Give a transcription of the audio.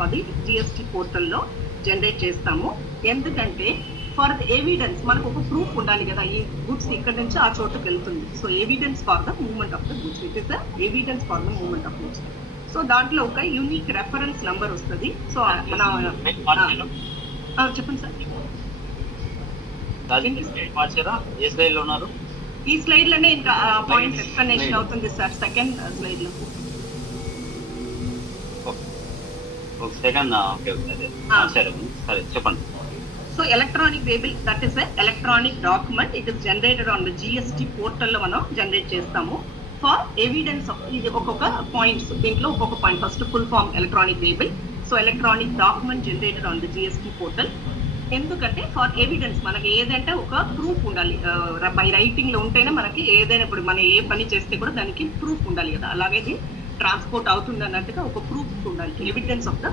For the GST పోర్టల్లో generate చేస్తాము. ఎందుకంటే ఫర్ ద ఎవిడెన్స్, మనకు ఒక ప్రూఫ్ ఉండాలి కదా, ఈ గుడ్స్ ఇక్కడ నుంచి ఆ చోటుకు వెళ్తుంది. So evidence for the movement of the goods, it is the evidence for the movement of goods. So దాంట్లో ఒక యూనిక్ రెఫరెన్స్ నంబర్ వస్తుంది. సో మన చెప్పండి సార్. ఈ స్లైడ్ లోనే ఇంకా పాయింట్ ఎక్స్ప్లెనేషన్ అవుతుంది సార్, సెకండ్ స్లైడ్ లో. చెప్పండి. So electronic Weibull, that is electronic document, it is generated on the GST portal లో మనం జనరేట్ చేస్తాము ఫర్ ఎవిడెన్స్ ఆఫ్. ఇది ఒక్కొక్క పాయింట్స్, దీంట్లో ఒక్కొక్క point. First full form electronic waybill. So electronic document generated on the GST portal. ఎందుకంటే for evidence, మనకి ఏదంటే ఒక ప్రూఫ్ ఉండాలి. బై రైటింగ్ లో ఉంటేనే మనకి ఏదైనా, ఇప్పుడు మనం ఏ పని చేస్తే కూడా దానికి ప్రూఫ్ ఉండాలి కదా, అలాగే ట్రాన్స్పోర్ట్ అవుతుంది అన్నట్టుగా ఒక ప్రూఫ్ ఉండాలి, ఎవిడెన్స్ ఆఫ్ ద